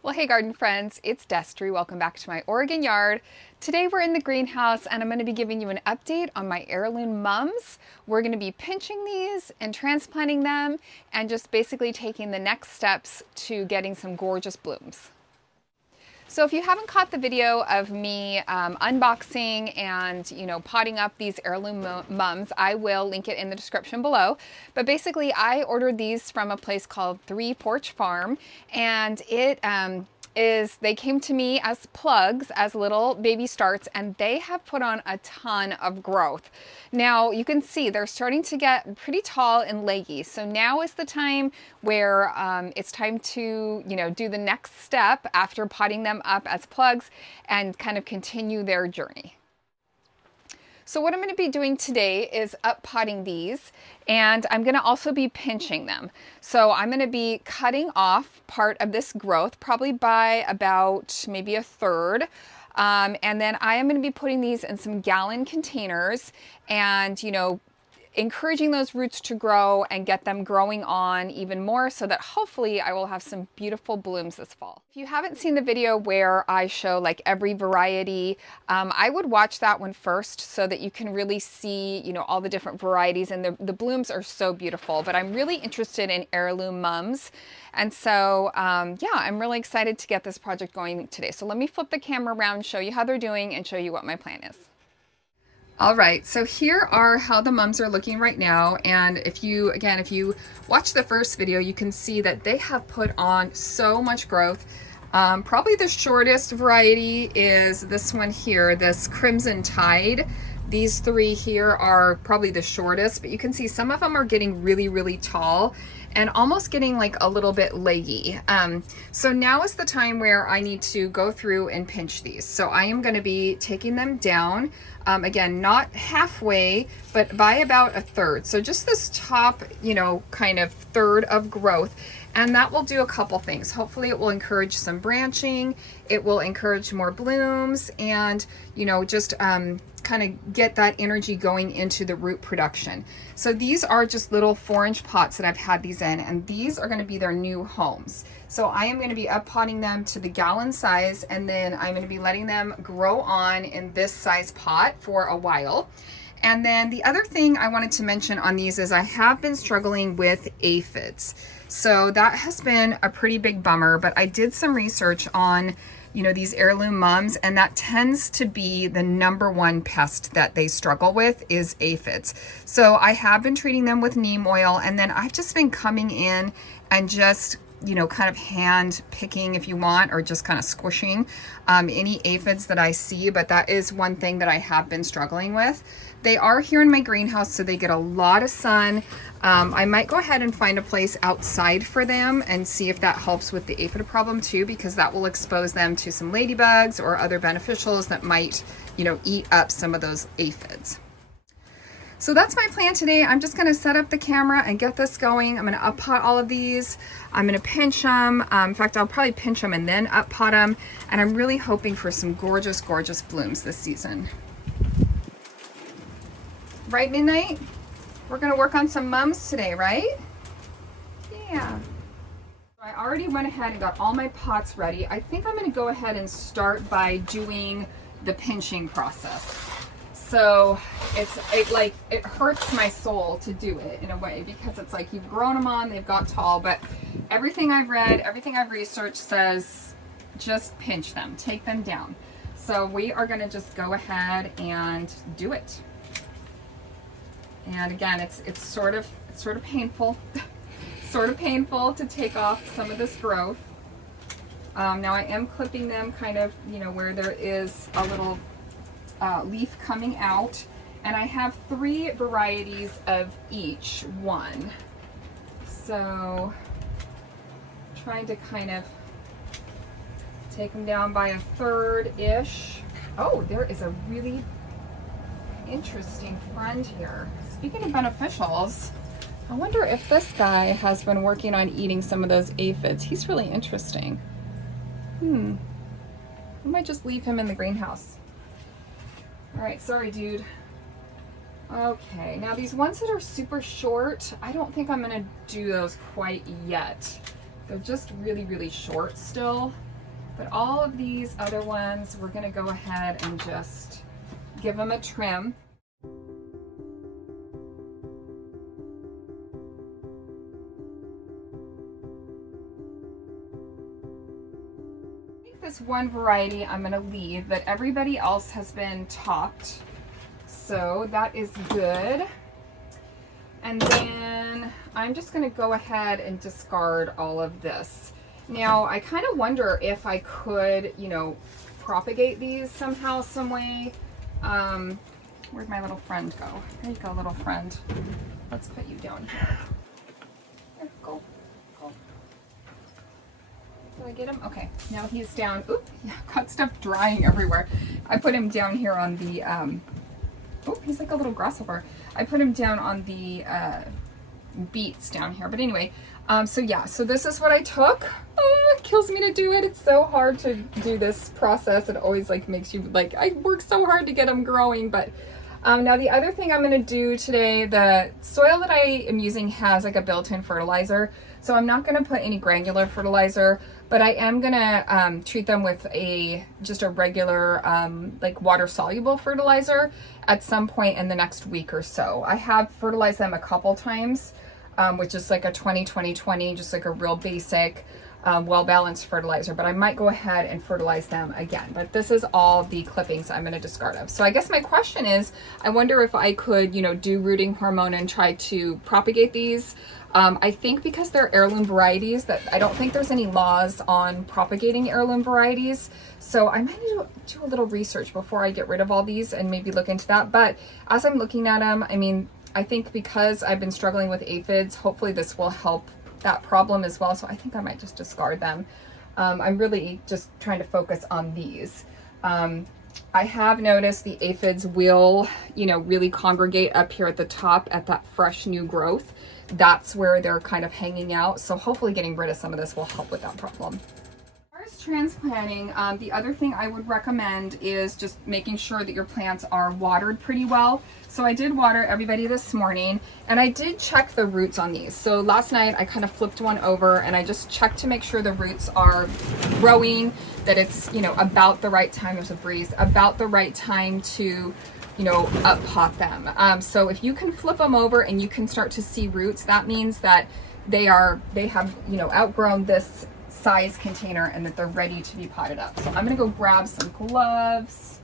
Well, hey garden friends, it's Destry. Welcome back to my Oregon yard. Today we're in the greenhouse and I'm going to be giving you an update on my heirloom mums. We're going to be pinching these and transplanting them and just basically taking the next steps to getting some gorgeous blooms. So if you haven't caught the video of me unboxing and potting up these heirloom mums, I will link it in the description below. But basically I ordered these from a place called Porch Farm, and they came to me as plugs, as little baby starts, and they have put on a ton of growth. Now you can see they're starting to get pretty tall and leggy. So now is the time where it's time to, do the next step after potting them up as plugs and kind of continue their journey. So what I'm going to be doing today is up potting these, and I'm going to also be pinching them. So I'm going to be cutting off part of this growth, probably by about maybe a third. And then I am going to be putting these in some gallon containers and, encouraging those roots to grow and get them growing on even more so that hopefully I will have some beautiful blooms this fall. If you haven't seen the video where I show like every variety, I would watch that one first so that you can really see, all the different varieties, and the blooms are so beautiful. But I'm really interested in heirloom mums. And so, yeah, I'm really excited to get this project going today. So let me flip the camera around, show you how they're doing, and show you what my plan is. All right, so here are how the mums are looking right now. And if you watch the first video, you can see that they have put on so much growth. Probably the shortest variety is this one here, this Crimson Tide. These three here are probably the shortest, but you can see some of them are getting really, really tall and almost getting like a little bit leggy. So now is the time where I need to go through and pinch these. So I am going to be taking them down, again, not halfway, but by about a third. So just this top, kind of third of growth. And that will do a couple things. Hopefully it will encourage some branching. It will encourage more blooms and, just kind of get that energy going into the root production. So these are just little 4-inch pots that I've had these in, and these are going to be their new homes. So I am going to be up potting them to the gallon size, and then I'm going to be letting them grow on in this size pot for a while. And then the other thing I wanted to mention on these is I have been struggling with aphids. So that has been a pretty big bummer, but I did some research on these heirloom mums, and that tends to be the #1 pest that they struggle with is aphids. So I have been treating them with neem oil, and then I've just been coming in and just kind of hand picking if you want, or just kind of squishing any aphids that I see. But that is one thing that I have been struggling with. They are here in my greenhouse, so they get a lot of sun. I might go ahead and find a place outside for them and see if that helps with the aphid problem too, because that will expose them to some ladybugs or other beneficials that might, eat up some of those aphids. So that's my plan today. I'm just going to set up the camera and get this going. I'm going to up pot all of these. I'm going to pinch them. In fact, I'll probably pinch them and then up pot them. And I'm really hoping for some gorgeous, gorgeous blooms this season. Right, Midnight? We're going to work on some mums today, right? Yeah. I already went ahead and got all my pots ready. I think I'm going to go ahead and start by doing the pinching process. So it hurts my soul to do it in a way, because it's like you've grown them on, they've got tall, but everything I've read, everything I've researched says just pinch them, take them down. So we are going to just go ahead and do it. And again, it's sort of painful, sort of painful to take off some of this growth. Now I am clipping them kind of, where there is a little leaf coming out, and I have 3 varieties of each one. So trying to kind of take them down by a third-ish. Oh, there is a really interesting friend here. Speaking of beneficials, I wonder if this guy has been working on eating some of those aphids. He's really interesting. I might just leave him in the greenhouse. All right, sorry, dude. Okay, now these ones that are super short, I don't think I'm gonna do those quite yet. They're just really, really short still. But all of these other ones, we're gonna go ahead and just give them a trim. This one variety I'm going to leave, but everybody else has been topped, so that is good. And then I'm just going to go ahead and discard all of this. Now I kind of wonder if I could, you know, propagate these somehow, some way. Where'd my little friend go? There you go, little friend. Let's put you down here. There, go. Did I get him? Okay, now he's down. Oop, yeah, got stuff drying everywhere. I put him down here on the, oh, he's like a little grasshopper. I put him down on the beets down here. But anyway, so yeah, so this is what I took. Oh, it kills me to do it. It's so hard to do this process. It always like makes you like, I work so hard to get them growing. But now the other thing I'm gonna do today, the soil that I am using has like a built-in fertilizer. So I'm not gonna put any granular fertilizer, but I am gonna treat them with just a regular like water soluble fertilizer at some point in the next week or so. I have fertilized them a couple times, which is like a 20-20-20, just like a real basic well-balanced fertilizer, but I might go ahead and fertilize them again. But this is all the clippings I'm going to discard of. So I guess my question is, I wonder if I could, you know, do rooting hormone and try to propagate these. I think because they're heirloom varieties, that I don't think there's any laws on propagating heirloom varieties. So I might need to do a little research before I get rid of all these and maybe look into that. But as I'm looking at them, I mean, I think because I've been struggling with aphids, hopefully this will help that problem as well. So I think I might just discard them. I'm really just trying to focus on these. I have noticed the aphids will, you know, really congregate up here at the top at that fresh new growth. That's where they're kind of hanging out. So hopefully getting rid of some of this will help with that problem. As far as transplanting, the other thing I would recommend is just making sure that your plants are watered pretty well. So I did water everybody this morning, and I did check the roots on these. So last night I kind of flipped one over and I just checked to make sure the roots are growing, that it's, you know, about the right time, there's a breeze, about the right time to, you know, up pot them. So if you can flip them over and you can start to see roots, that means that they have, you know, outgrown this size container and that they're ready to be potted up. So I'm gonna go grab some gloves.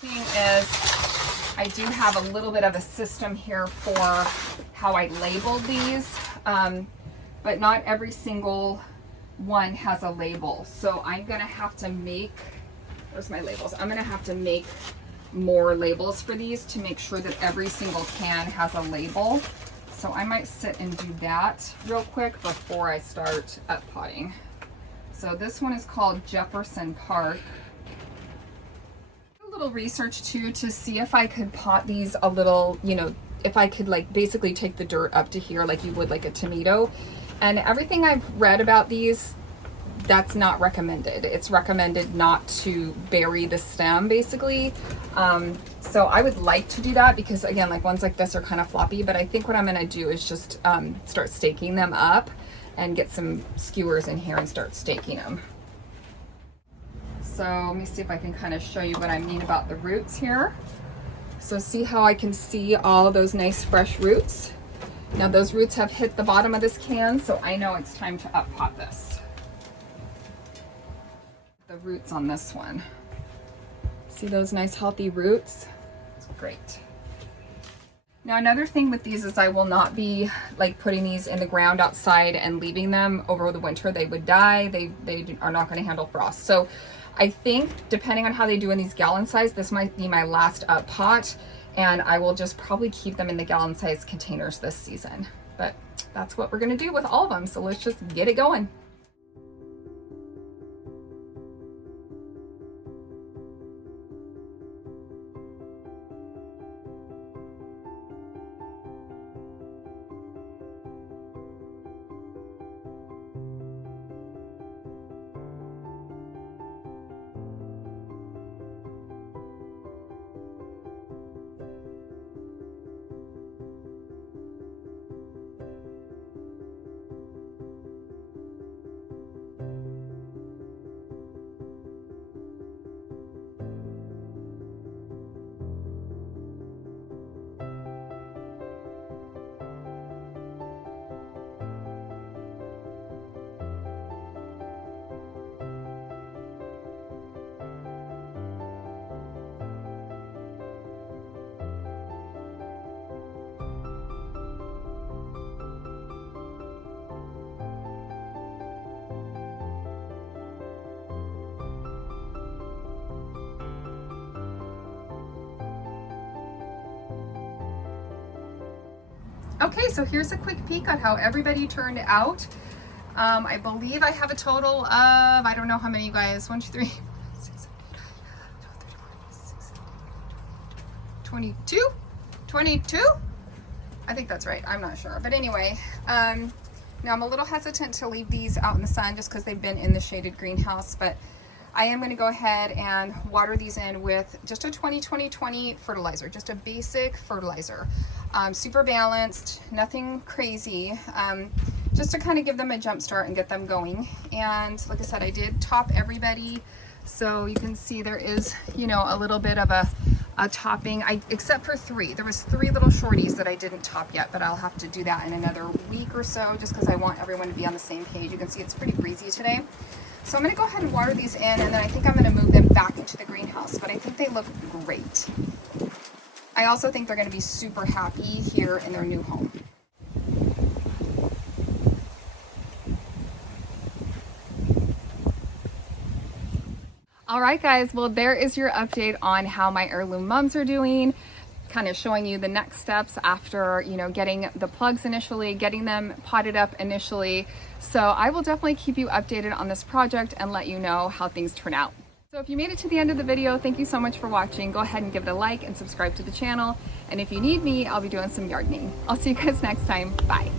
The thing is, I do have a little bit of a system here for how I labeled these, but not every single one has a label. So I'm gonna have to make, where's my labels? I'm gonna have to make more labels for these to make sure that every single can has a label. So I might sit and do that real quick before I start up potting. So this one is called Jefferson Park. A little research too to see if I could pot these a little, you know, if I could like basically take the dirt up to here like you would like a tomato. And everything I've read about these, that's not recommended. It's recommended not to bury the stem basically. So I would like to do that because again, like ones like this are kind of floppy, but I think what I'm gonna do is just start staking them up and get some skewers in here and start staking them. So let me see if I can kind of show you what I mean about the roots here. So see how I can see all those nice fresh roots? Now those roots have hit the bottom of this can, so I know it's time to up pot this. The roots on this one. See those nice healthy roots? It's great. Now another thing with these is I will not be like putting these in the ground outside and leaving them over the winter. They would die. They are not going to handle frost. So I think depending on how they do in these gallon size, this might be my last up pot, and I will just probably keep them in the gallon size containers this season. But that's what we're going to do with all of them. So let's just get it going. Okay, so here's a quick peek on how everybody turned out. I believe I have a total of, I don't know how many, you guys, 1, 2, 3, 6, 22? 22? I think that's right, I'm not sure. But anyway, now I'm a little hesitant to leave these out in the sun just because they've been in the shaded greenhouse, but I am going to go ahead and water these in with just a 20-20-20 fertilizer, just a basic fertilizer. Super balanced, nothing crazy, just to kind of give them a jump start and get them going. And like I said, I did top everybody, so you can see there is, you know, a little bit of a topping, except for 3. There was 3 little shorties that I didn't top yet, but I'll have to do that in another week or so, just because I want everyone to be on the same page. You can see it's pretty breezy today. So I'm going to go ahead and water these in, and then I think I'm going to move them back into the greenhouse, but I think they look great. I also think they're going to be super happy here in their new home. All right, guys, well, there is your update on how my heirloom mums are doing, kind of showing you the next steps after, you know, getting the plugs initially, getting them potted up initially. So I will definitely keep you updated on this project and let you know how things turn out. So if you made it to the end of the video, thank you so much for watching. Go ahead and give it a like and subscribe to the channel. And if you need me, I'll be doing some yardening. I'll see you guys next time. Bye.